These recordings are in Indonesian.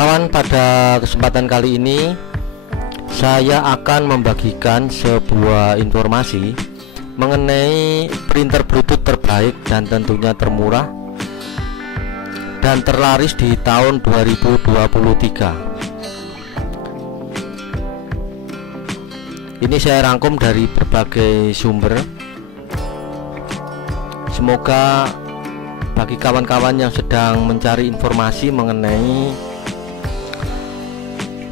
Kawan, pada kesempatan kali ini saya akan membagikan sebuah informasi mengenai printer Bluetooth terbaik dan tentunya termurah dan terlaris di tahun 2023. Ini saya rangkum dari berbagai sumber. Semoga bagi kawan-kawan yang sedang mencari informasi mengenai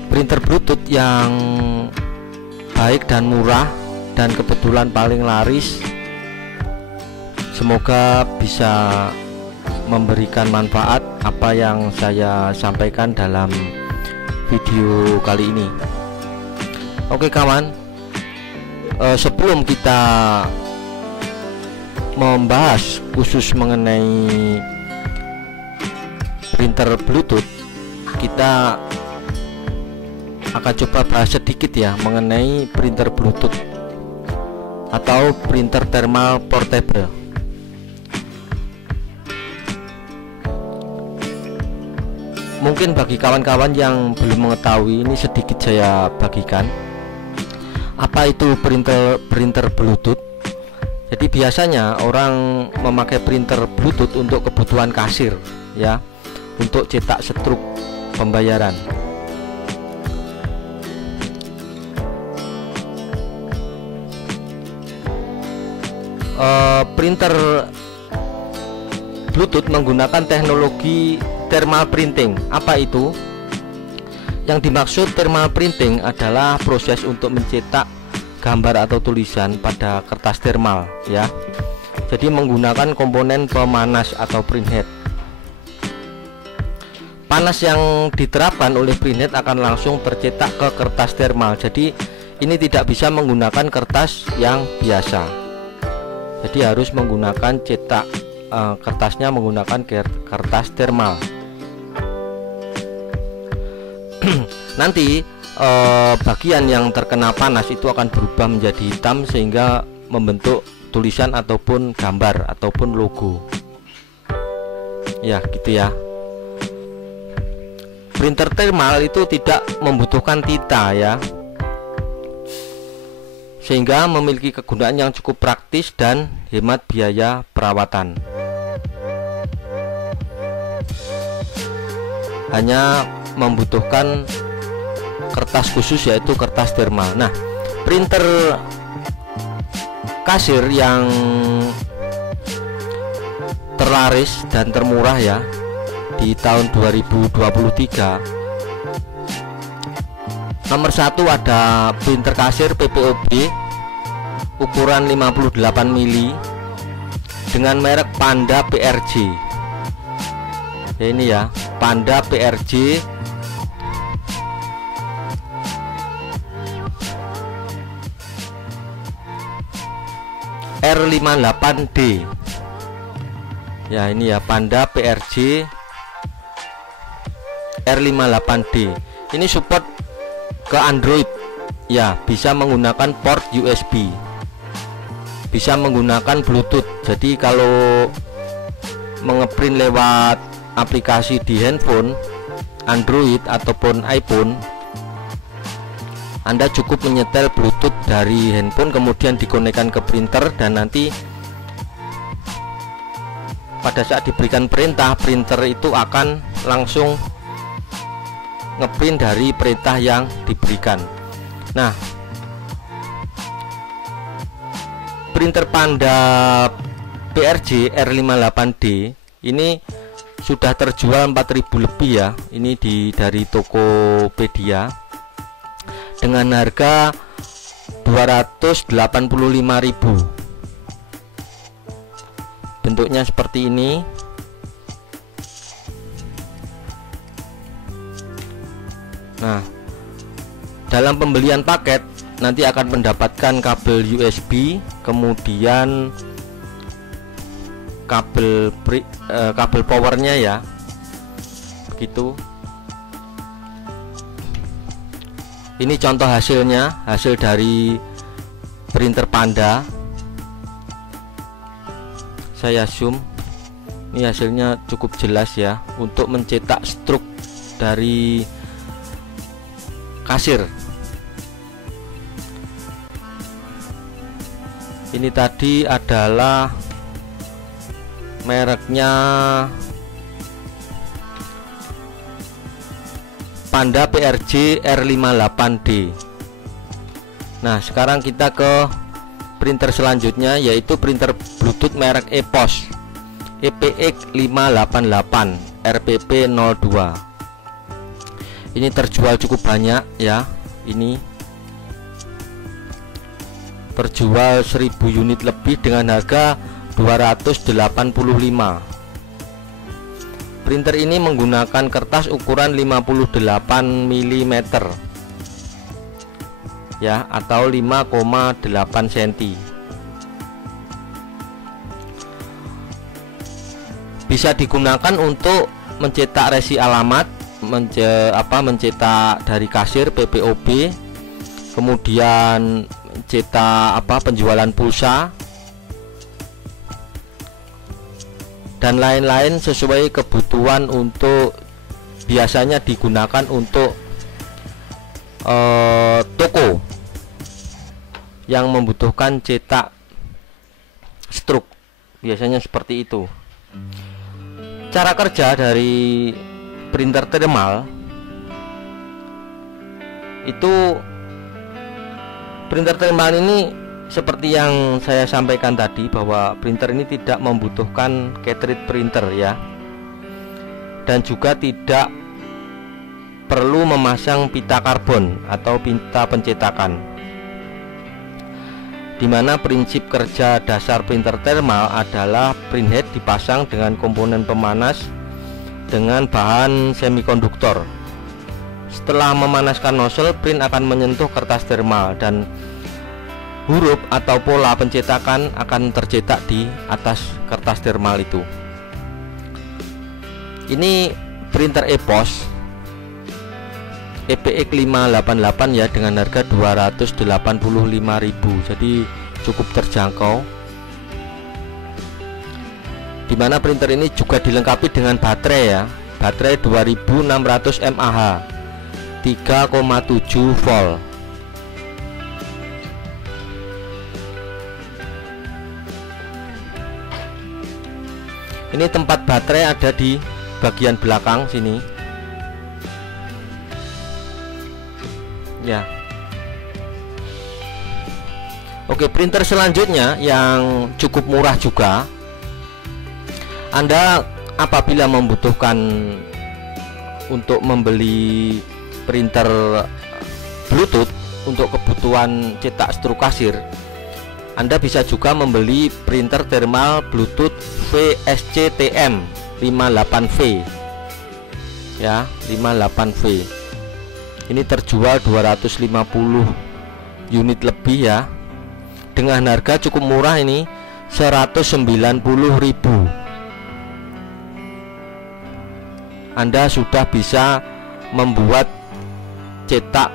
printer Bluetooth yang baik dan murah dan kebetulan paling laris, semoga bisa memberikan manfaat apa yang saya sampaikan dalam video kali ini. Oke kawan, sebelum kita membahas khusus mengenai printer Bluetooth, kita akan coba bahas sedikit ya mengenai printer Bluetooth atau printer thermal portable. Mungkin bagi kawan-kawan yang belum mengetahui, ini sedikit saya bagikan apa itu printer Bluetooth. Jadi biasanya orang memakai printer Bluetooth untuk kebutuhan kasir ya, untuk cetak struk pembayaran. Printer Bluetooth menggunakan teknologi thermal printing. Apa itu? Yang dimaksud thermal printing adalah proses untuk mencetak gambar atau tulisan pada kertas thermal ya. Jadi menggunakan komponen pemanas atau printhead. Panas yang diterapkan oleh printhead akan langsung tercetak ke kertas thermal. Jadi ini tidak bisa menggunakan kertas yang biasa. Jadi harus menggunakan cetak kertasnya menggunakan kertas thermal. Nanti bagian yang terkena panas itu akan berubah menjadi hitam sehingga membentuk tulisan ataupun gambar ataupun logo. Ya, gitu ya. Printer thermal itu tidak membutuhkan tinta ya, sehingga memiliki kegunaan yang cukup praktis dan hemat biaya perawatan. Hanya membutuhkan kertas khusus yaitu kertas thermal. Nah, printer kasir yang terlaris dan termurah ya di tahun 2023, nomor 1 ada printer kasir PPOB ukuran 58 mili dengan merek Panda PRJ. Ya, ini ya, Panda PRJ R58D. Ya, ini ya, Panda PRJ R58D. Ini support ke Android ya, bisa menggunakan port USB, bisa menggunakan Bluetooth. Jadi kalau mengeprint lewat aplikasi di handphone Android ataupun iPhone, Anda cukup menyetel Bluetooth dari handphone kemudian dikonekkan ke printer, dan nanti pada saat diberikan perintah, printer itu akan langsung ngeprint dari perintah yang diberikan. Nah, printer Panda PRJ R58D ini sudah terjual 4000 lebih ya. Ini dari Tokopedia dengan harga 285.000. Bentuknya seperti ini. Nah, dalam pembelian paket nanti akan mendapatkan kabel USB, kemudian kabel powernya ya, begitu. Ini contoh hasilnya, hasil dari printer Panda. Saya zoom, ini hasilnya cukup jelas ya, untuk mencetak struk dari kasir. Ini tadi adalah mereknya Panda PRJ R58D. Nah, sekarang kita ke printer selanjutnya, yaitu printer Bluetooth merek EPOS EPX 588 RPP02. Ini terjual cukup banyak ya. Ini terjual 1000 unit lebih dengan harga 285. Printer ini menggunakan kertas ukuran 58 mm ya, atau 5,8 cm. Bisa digunakan untuk mencetak resi alamat, mencetak dari kasir PPOB, kemudian mencetak penjualan pulsa dan lain-lain sesuai kebutuhan. Untuk biasanya digunakan untuk toko yang membutuhkan cetak struk, biasanya seperti itu. Cara kerja dari printer thermal itu, printer thermal ini seperti yang saya sampaikan tadi, bahwa printer ini tidak membutuhkan cartridge printer ya, dan juga tidak perlu memasang pita karbon atau pita pencetakan, dimana prinsip kerja dasar printer thermal adalah printhead dipasang dengan komponen pemanas dengan bahan semikonduktor. Setelah memanaskan nozzle, print akan menyentuh kertas thermal dan huruf atau pola pencetakan akan tercetak di atas kertas thermal itu. Ini printer EPOS EPX 588 ya, dengan harga 285.000, jadi cukup terjangkau. Dimana printer ini juga dilengkapi dengan baterai ya, baterai 2600 mAh 3,7 volt. Ini tempat baterai ada di bagian belakang sini ya. Oke, printer selanjutnya yang cukup murah juga. Anda apabila membutuhkan untuk membeli printer Bluetooth untuk kebutuhan cetak struk kasir, Anda bisa juga membeli printer thermal Bluetooth VSC-TM 58V ya, 58V. Ini terjual 250 unit lebih ya, dengan harga cukup murah ini 190.000. Anda sudah bisa membuat cetak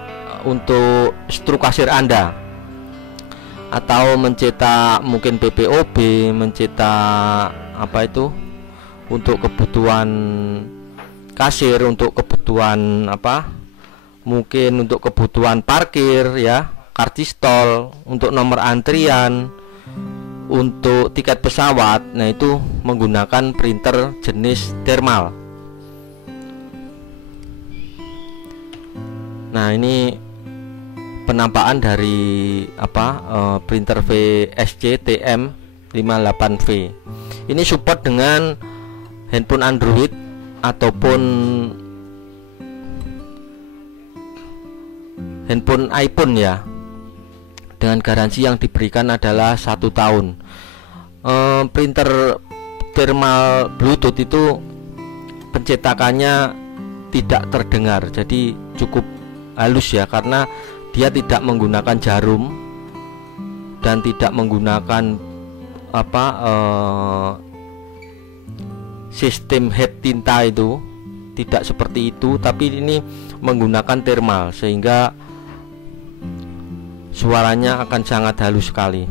untuk struk kasir Anda, atau mencetak mungkin PPOB, mencetak untuk kebutuhan kasir, untuk kebutuhan mungkin untuk kebutuhan parkir ya, karcis-tol, untuk nomor antrian, untuk tiket pesawat. Nah, itu menggunakan printer jenis thermal. Nah, ini penampakan dari printer VSC-TM 58V. Ini support dengan handphone Android ataupun handphone iPhone ya, dengan garansi yang diberikan adalah 1 tahun. Printer thermal Bluetooth itu pencetakannya tidak terdengar, jadi cukup halus ya, karena dia tidak menggunakan jarum dan tidak menggunakan sistem head tinta, itu tidak seperti itu, tapi ini menggunakan thermal sehingga suaranya akan sangat halus sekali.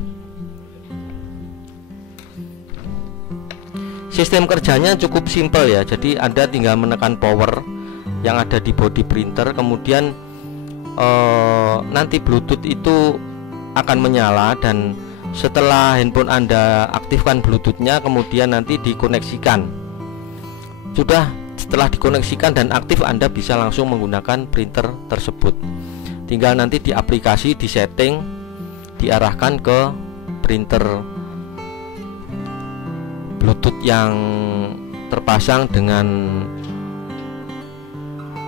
Sistem kerjanya cukup simpel ya, jadi Anda tinggal menekan power yang ada di body printer. Kemudian nanti Bluetooth itu akan menyala, dan setelah handphone Anda aktifkan Bluetoothnya, kemudian nanti dikoneksikan. Sudah setelah dikoneksikan dan aktif, Anda bisa langsung menggunakan printer tersebut. Tinggal nanti di aplikasi, di setting, diarahkan ke printer Bluetooth yang terpasang dengan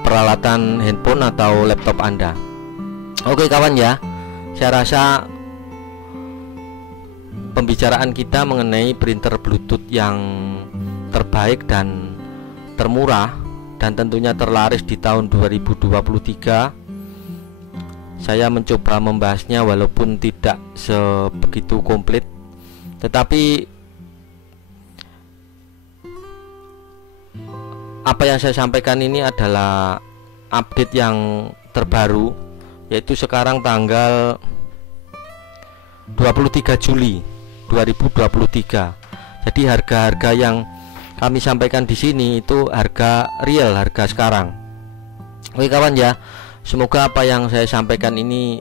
peralatan handphone atau laptop Anda. Oke kawan ya, saya rasa pembicaraan kita mengenai printer Bluetooth yang terbaik dan termurah dan tentunya terlaris di tahun 2023, saya mencoba membahasnya walaupun tidak sebegitu komplit, tetapi apa yang saya sampaikan ini adalah update yang terbaru, yaitu sekarang tanggal 23 Juli 2023. Jadi harga-harga yang kami sampaikan di sini itu harga real, harga sekarang. Oke kawan ya, semoga apa yang saya sampaikan ini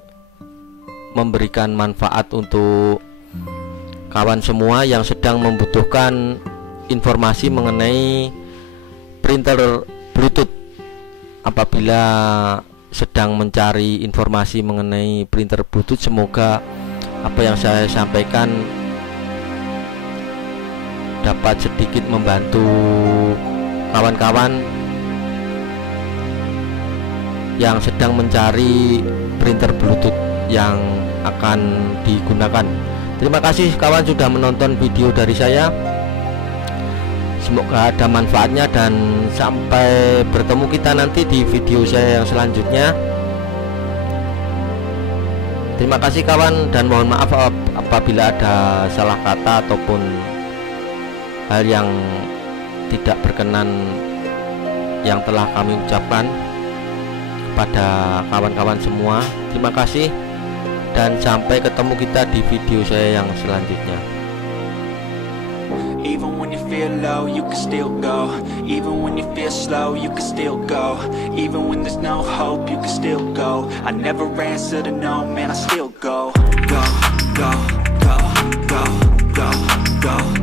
memberikan manfaat untuk kawan semua yang sedang membutuhkan informasi mengenai printer Bluetooth. Apabila sedang mencari informasi mengenai printer Bluetooth, semoga apa yang saya sampaikan dapat sedikit membantu kawan-kawan yang sedang mencari printer Bluetooth yang akan digunakan. Terima kasih kawan sudah menonton video dari saya. Semoga ada manfaatnya, dan sampai bertemu kita nanti di video saya yang selanjutnya. Terima kasih kawan, dan mohon maaf apabila ada salah kata ataupun hal yang tidak berkenan yang telah kami ucapkan kepada kawan-kawan semua. Terima kasih, dan sampai ketemu kita di video saya yang selanjutnya. Even when you feel low, you can still go. Even when you feel slow, you can still go. Even when there's no hope, you can still go. I never answer to no, man, I still go. Go, go, go, go, go, go.